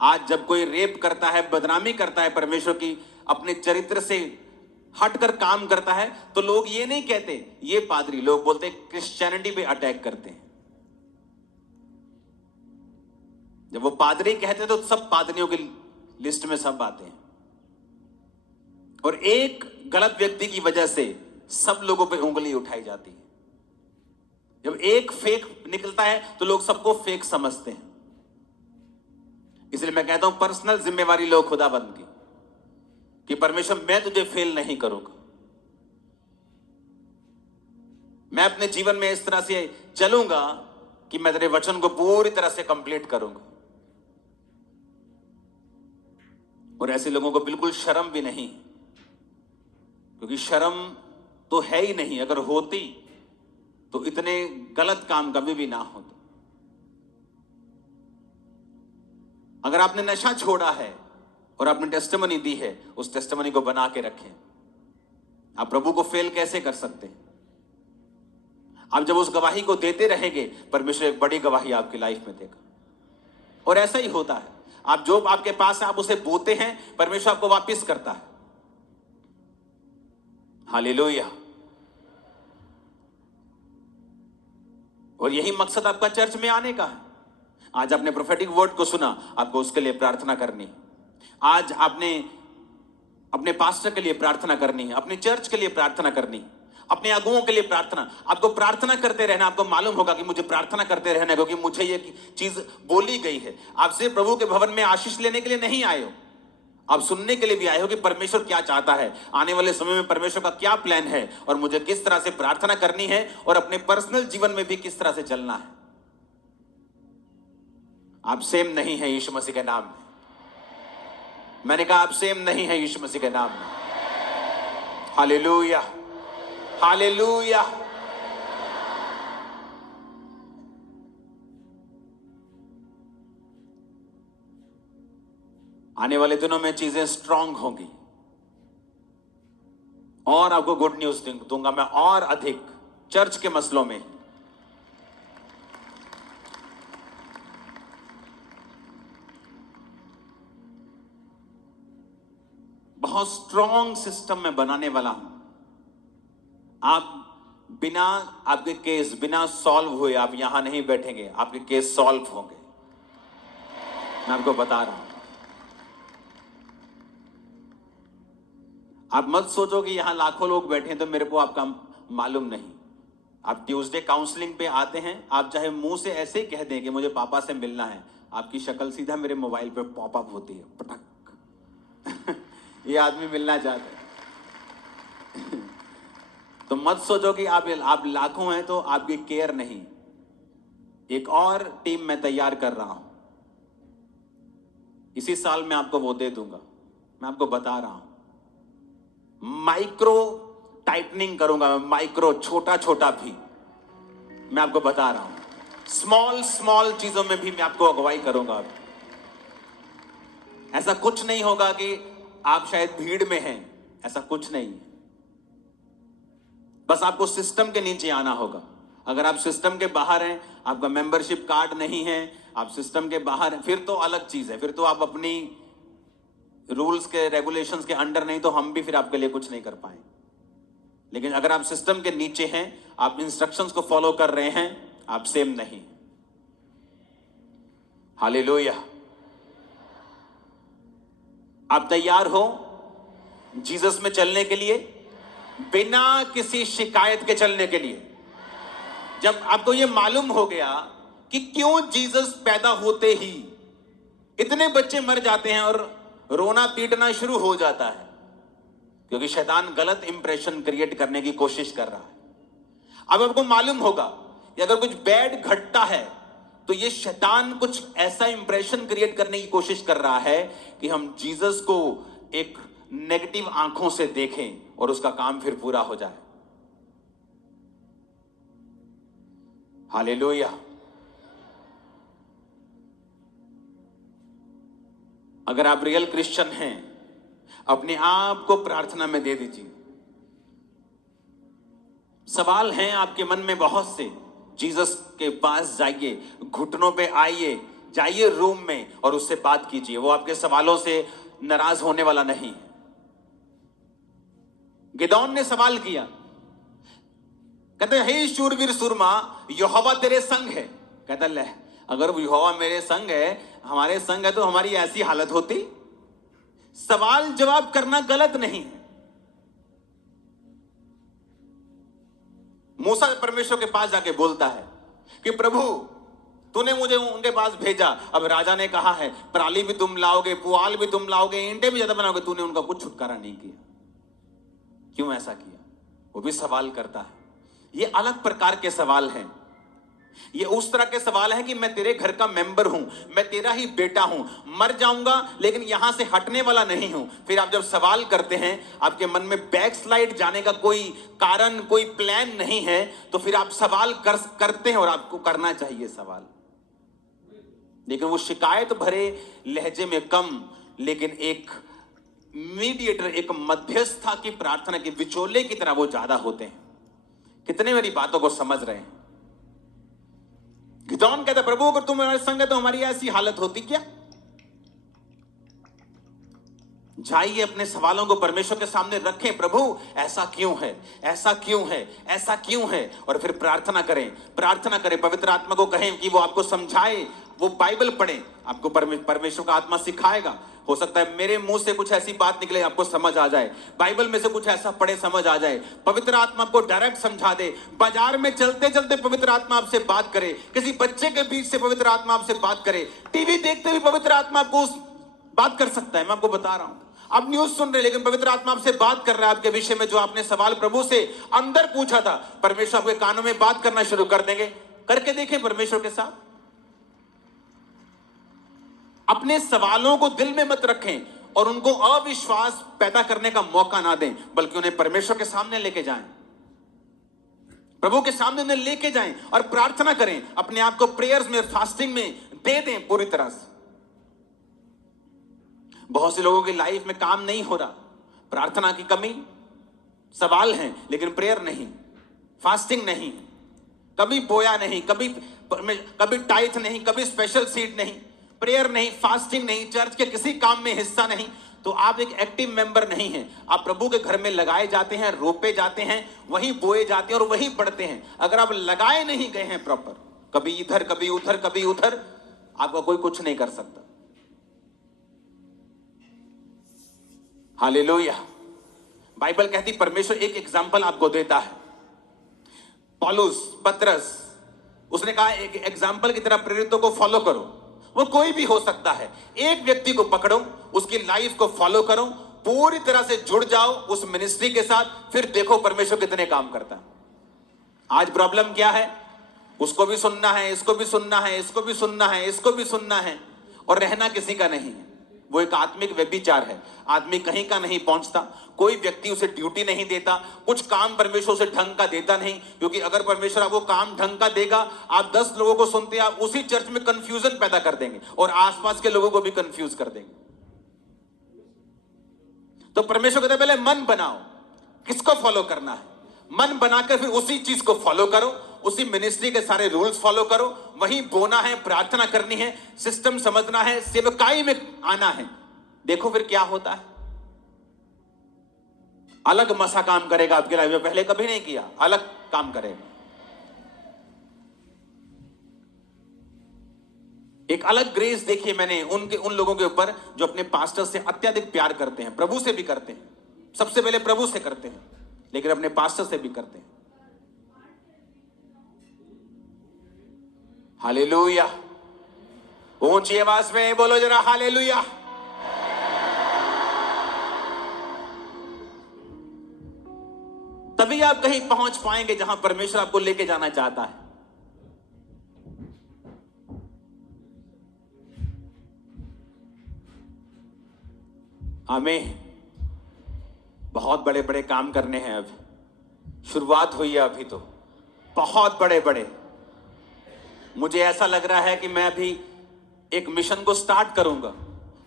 आज जब कोई रेप करता है, बदनामी करता है परमेश्वर की, अपने चरित्र से हटकर काम करता है, तो लोग ये नहीं कहते ये पादरी, लोग बोलते क्रिश्चियनिटी पे अटैक करते हैं। जब वो पादरी कहते हैं तो सब पादरियों की लिस्ट में सब आते हैं, और एक गलत व्यक्ति की वजह से सब लोगों पे उंगली उठाई जाती है। जब एक फेक निकलता है तो लोग सबको फेक समझते हैं। इसलिए मैं कहता हूं पर्सनल जिम्मेवारी लो खुदाबंद की, कि परमेश्वर मैं तुझे फेल नहीं करूंगा। मैं अपने जीवन में इस तरह से चलूंगा कि मैं तेरे वचन को पूरी तरह से कंप्लीट करूंगा। और ऐसे लोगों को बिल्कुल शर्म भी नहीं, क्योंकि शर्म तो है ही नहीं। अगर होती तो इतने गलत काम कभी भी ना होते। अगर आपने नशा छोड़ा है और आपने टेस्टिमनी दी है, उस टेस्टिमनी को बना के रखें। आप प्रभु को फेल कैसे कर सकते हैं? आप जब उस गवाही को देते रहेंगे, परमेश्वर एक बड़ी गवाही आपकी लाइफ में देगा। और ऐसा ही होता है, आप जो आपके पास है आप उसे बोते हैं, परमेश्वर आपको वापस करता है। हालेलुया। और यही मकसद आपका चर्च में आने का है। आज आपने प्रोफेटिक वर्ड को सुना, आपको उसके लिए प्रार्थना करनी। आज आपने अपने पास्टर के लिए प्रार्थना करनी है, अपने चर्च के लिए प्रार्थना करनी, अपने अगुओं के लिए प्रार्थना। आपको प्रार्थना करते रहना। आपको मालूम होगा कि मुझे प्रार्थना करते रहना, क्योंकि मुझे ये चीज बोली गई है। आप सिर्फ प्रभु के भवन में आशीष लेने के लिए नहीं आए हो, आप सुनने के लिए भी आए हो कि परमेश्वर क्या चाहता है, आने वाले समय में परमेश्वर का क्या प्लान है, और मुझे किस तरह से प्रार्थना करनी है, और अपने पर्सनल जीवन में भी किस तरह से चलना है। आप सेम नहीं है यीशु मसीह के नाम में। मैंने कहा आप सेम नहीं है यीशु मसीह के नाम में। Hallelujah, hallelujah. आने वाले दिनों में चीजें स्ट्रांग होंगी, और आपको गुड न्यूज दूंगा मैं, और अधिक चर्च के मसलों में। बहुत स्ट्रांग सिस्टम में बनाने वाला हूं। आप बिना आपके केस बिना सॉल्व हुए आप यहां नहीं बैठेंगे, आपके केस सॉल्व होंगे। मैं आपको बता रहा हूं। आप मत सोचो कि यहां लाखों लोग बैठे हैं तो मेरे को आपका मालूम नहीं। आप ट्यूसडे काउंसलिंग पे आते हैं, आप चाहे मुंह से ऐसे ही कह दें कि मुझे पापा से मिलना है, आपकी शक्ल सीधा मेरे मोबाइल पे पॉपअप होती है, पटक। ये आदमी मिलना चाहता है। तो मत सोचो कि आप लाखों हैं तो आपकी केयर नहीं। एक और टीम मैं तैयार कर रहा हूं, इसी साल मैं आपको वो दे दूंगा। मैं आपको बता रहा हूं, माइक्रो टाइटनिंग करूंगा, माइक्रो छोटा छोटा भी मैं आपको बता रहा हूं। स्मॉल स्मॉल चीजों में भी मैं आपको अगुवाई करूंगा। ऐसा कुछ नहीं होगा कि आप शायद भीड़ में हैं, ऐसा कुछ नहीं। बस आपको सिस्टम के नीचे आना होगा। अगर आप सिस्टम के बाहर हैं, आपका मेंबरशिप कार्ड नहीं है, आप सिस्टम के बाहर हैं, फिर तो अलग चीज है। फिर तो आप अपनी रूल्स के रेगुलेशंस के अंडर नहीं, तो हम भी फिर आपके लिए कुछ नहीं कर पाए। लेकिन अगर आप सिस्टम के नीचे हैं, आप इंस्ट्रक्शंस को फॉलो कर रहे हैं, आप सेम नहीं। हालेलुया। आप तैयार हो जीसस में चलने के लिए, बिना किसी शिकायत के चलने के लिए? जब आपको यह मालूम हो गया कि क्यों जीसस पैदा होते ही इतने बच्चे मर जाते हैं और रोना पीटना शुरू हो जाता है, क्योंकि शैतान गलत इंप्रेशन क्रिएट करने की कोशिश कर रहा है। अब आपको मालूम होगा कि अगर कुछ बैड घटता है तो ये शैतान कुछ ऐसा इंप्रेशन क्रिएट करने की कोशिश कर रहा है कि हम जीसस को एक नेगेटिव आंखों से देखें और उसका काम फिर पूरा हो जाए। हालेलुया। अगर आप रियल क्रिश्चियन हैं, अपने आप को प्रार्थना में दे दीजिए। सवाल हैं आपके मन में बहुत से, जीसस के पास जाइए, घुटनों पे आइए, जाइए रूम में और उससे बात कीजिए। वो आपके सवालों से नाराज होने वाला नहीं। गिदौन ने सवाल किया, कहते हैं हे शूरवीर सूरमा, यहोवा तेरे संग है। कहता ले, अगर यहोवा मेरे संग है, हमारे संग है, तो हमारी ऐसी हालत होती। सवाल जवाब करना गलत नहीं है। मूसा परमेश्वर के पास जाके बोलता है कि प्रभु तूने मुझे उनके पास भेजा, अब राजा ने कहा है पराली भी तुम लाओगे, पुआल भी तुम लाओगे, ईंटें भी ज्यादा बनाओगे, तूने उनका कुछ छुटकारा नहीं किया, क्यों ऐसा किया? वो भी सवाल करता है। ये अलग प्रकार के सवाल हैं। ये उस तरह के सवाल हैं कि मैं तेरे घर का मेंबर हूं, मैं तेरा ही बेटा हूं, मर जाऊंगा लेकिन यहां से हटने वाला नहीं हूं। फिर आप जब सवाल करते हैं, आपके मन में बैकस्लाइड जाने का कोई कारण, कोई प्लान नहीं है, तो फिर आप सवाल करते हैं और आपको करना चाहिए सवाल। लेकिन वो शिकायत भरे लहजे में कम, लेकिन एक मीडिएटर, एक मध्यस्था की प्रार्थना के विचोले की तरह वो ज्यादा होते हैं। कितने मेरी बातों को समझ रहे हैं? गिदौन कहता प्रभु अगर तुम हमारे संग है तो हमारी ऐसी हालत होती क्या? जाइए अपने सवालों को परमेश्वर के सामने रखें, प्रभु ऐसा क्यों है, ऐसा क्यों है, ऐसा क्यों है, और फिर प्रार्थना करें, प्रार्थना करें, पवित्र आत्मा को कहें कि वो आपको समझाए। वो बाइबल पढ़ें, आपको परमेश्वर का आत्मा सिखाएगा। हो सकता है मेरे मुंह से कुछ ऐसी बात निकले आपको समझ आ जाए, बाइबल में से कुछ ऐसा पढ़े समझ आ जाए, पवित्र आत्मा आपको डायरेक्ट समझा दे। बाजार में चलते चलते पवित्र आत्मा आपसे बात करे, किसी बच्चे के बीच से पवित्र आत्मा आपसे बात करे, टीवी देखते हुए पवित्र आत्मा आपको बात कर सकता है। मैं आपको बता रहा हूं, आप न्यूज सुन रहे लेकिन पवित्र आत्मा आपसे बात कर रहा है आपके विषय में, जो आपने सवाल प्रभु से अंदर पूछा था, परमेश्वर आपके कानों में बात करना शुरू कर देंगे। करके देखें परमेश्वर के साथ। अपने सवालों को दिल में मत रखें और उनको अविश्वास पैदा करने का मौका ना दें, बल्कि उन्हें परमेश्वर के सामने लेके जाएं, प्रभु के सामने उन्हें लेके जाएं और प्रार्थना करें। अपने आप को प्रेयर्स में, फास्टिंग में दे दें पूरी तरह से। बहुत से लोगों की लाइफ में काम नहीं हो रहा, प्रार्थना की कमी, सवाल हैं लेकिन प्रेयर नहीं, फास्टिंग नहीं, कभी बोया नहीं, कभी टाइथ नहीं, कभी स्पेशल सीड नहीं, प्रेयर नहीं, फास्टिंग नहीं, चर्च के किसी काम में हिस्सा नहीं, तो आप एक एक्टिव मेंबर नहीं हैं। आप प्रभु के घर में लगाए जाते हैं, रोपे जाते हैं, वहीं बोए जाते हैं और वहीं पढ़ते हैं। अगर आप लगाए नहीं गए हैं प्रॉपर, कभी इधर कभी उधर कभी उधर, आपका कोई कुछ नहीं कर सकता। हालेलुया। बाइबल कहती, परमेश्वर एक एग्जाम्पल आपको देता है। पौलुस, पतरस, उसने कहा एक एग्जाम्पल की तरह प्रेरितों को फॉलो करो। वो कोई भी हो सकता है, एक व्यक्ति को पकड़ो, उसकी लाइफ को फॉलो करो, पूरी तरह से जुड़ जाओ उस मिनिस्ट्री के साथ, फिर देखो परमेश्वर कितने काम करता है। आज प्रॉब्लम क्या है? उसको भी सुनना है, इसको भी सुनना है, इसको भी सुनना है, इसको भी सुनना है, और रहना किसी का नहीं है। वो एक आत्मिक व्यभिचार है। आदमी कहीं का नहीं पहुंचता, कोई व्यक्ति उसे ड्यूटी नहीं देता, कुछ काम परमेश्वर उसे ढंग का देता नहीं, क्योंकि अगर परमेश्वर आपको काम ढंग का देगा, आप 10 लोगों को सुनते हैं, आप उसी चर्च में कंफ्यूजन पैदा कर देंगे और आसपास के लोगों को भी कंफ्यूज कर देंगे। तो परमेश्वर कहता है पहले मन बनाओ, किसको फॉलो करना है, मन बनाकर फिर उसी चीज को फॉलो करो, उसी मिनिस्ट्री के सारे रूल्स फॉलो करो, वहीं बोना है, प्रार्थना करनी है, सिस्टम समझना है, सेवकाई में आना है। देखो फिर क्या होता है। अलग मसा काम करेगा आपकी लाइफ में, पहले कभी नहीं किया, अलग काम करेगा। एक अलग ग्रेस देखिए मैंने उन लोगों के ऊपर जो अपने पास्टर से अत्यधिक प्यार करते हैं, प्रभु से भी करते हैं, सबसे पहले प्रभु से करते हैं, लेकिन अपने पास्टर से भी करते हैं। हालेलुया। ऊंची आवाज में बोलो जरा हालेलुया। तभी आप कहीं पहुंच पाएंगे जहां परमेश्वर आपको लेके जाना चाहता है। हमें बहुत बड़े बड़े काम करने हैं। अब शुरुआत हुई है, अभी तो बहुत बड़े बड़े। मुझे ऐसा लग रहा है कि मैं अभी एक मिशन को स्टार्ट करूंगा।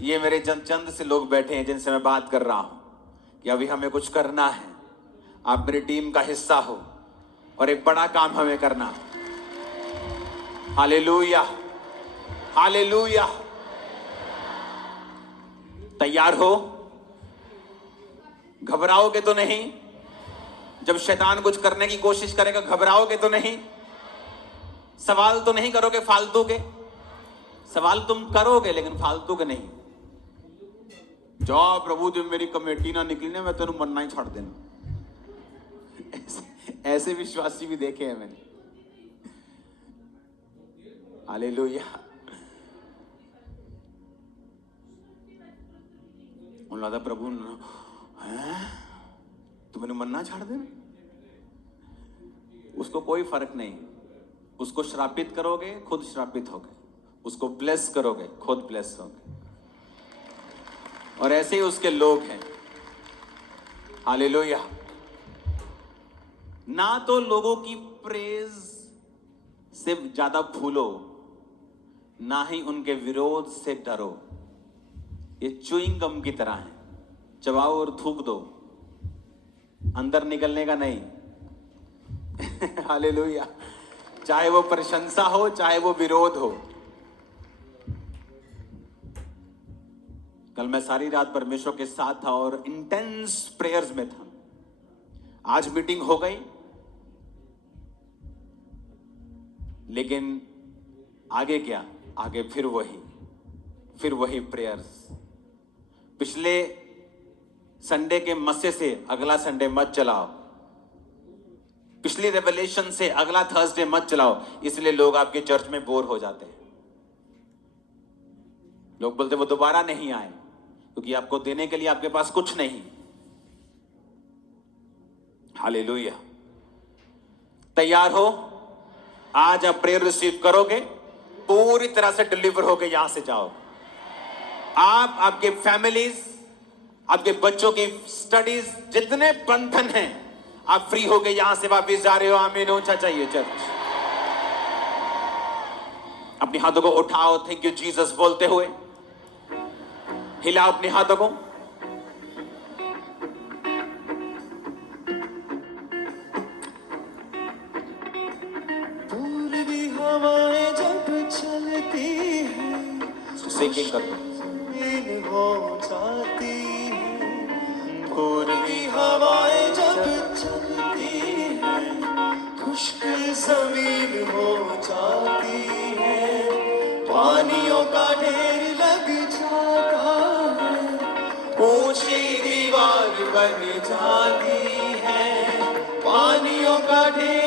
ये मेरे चंद से लोग बैठे हैं जिनसे मैं बात कर रहा हूं कि अभी हमें कुछ करना है, आप मेरी टीम का हिस्सा हो और एक बड़ा काम हमें करना। हालेलुया। हालेलुया। तैयार हो? घबराओगे तो नहीं? जब शैतान कुछ करने की कोशिश करेगा घबराओगे तो नहीं? सवाल तो नहीं करोगे फालतू के? सवाल तुम करोगे लेकिन फालतू के नहीं। जो प्रभु जब मेरी कमेटी ना निकली ना मैं तेनू मन्ना ही छाड़ देना। ऐसे विश्वासी भी देखे हैं मैंने। हालेलुया। उन्होंने लगा प्रभु तू मैंने मन्ना छाड़ देना। उसको कोई फर्क नहीं। उसको श्रापित करोगे खुद श्रापित होगे, उसको ब्लेस करोगे खुद ब्लेस होगे। और ऐसे ही उसके लोग हैं। हालेलुया। ना तो लोगों की प्रेज से ज्यादा भूलो, ना ही उनके विरोध से डरो। ये च्युइंग गम की तरह है, चबाओ और थूक दो, अंदर निकलने का नहीं। हालेलुया। चाहे वो प्रशंसा हो चाहे वो विरोध हो। कल मैं सारी रात परमेश्वर के साथ था और इंटेंस प्रेयर्स में था। आज मीटिंग हो गई लेकिन आगे क्या? आगे फिर वही प्रेयर्स। पिछले संडे के मस्से से अगला संडे मत चलाओ, पिछली रेवलेशन से अगला थर्सडे मत चलाओ। इसलिए लोग आपके चर्च में बोर हो जाते हैं। लोग बोलते वो दोबारा नहीं आए क्योंकि आपको देने के लिए आपके पास कुछ नहीं। हालेलुया। तैयार हो? आज आप प्रेयर रिसीव करोगे, पूरी तरह से डिलीवर होके यहां से जाओ। आप, आपके फैमिलीज, आपके बच्चों की स्टडीज, जितने बंधन हैं, आप फ्री हो गए यहां से वापस जा रहे हो। आमीन। ऊंचा चाहिए चर्च। अपने हाथों को उठाओ, थैंक यू जीसस बोलते हुए। हिलाओ अपने हाथों को। पूर्वी हवाएं जब चलती हैं, सिंगिंग कर दो। इन हो जाती हैं। पूर्वी हवाएं जब चलती हैं, खुश्क जमीन हो जाती है। पानियों का ढेर लग जाता है, ऊंची दीवार बन जाती है। पानियों का ढेर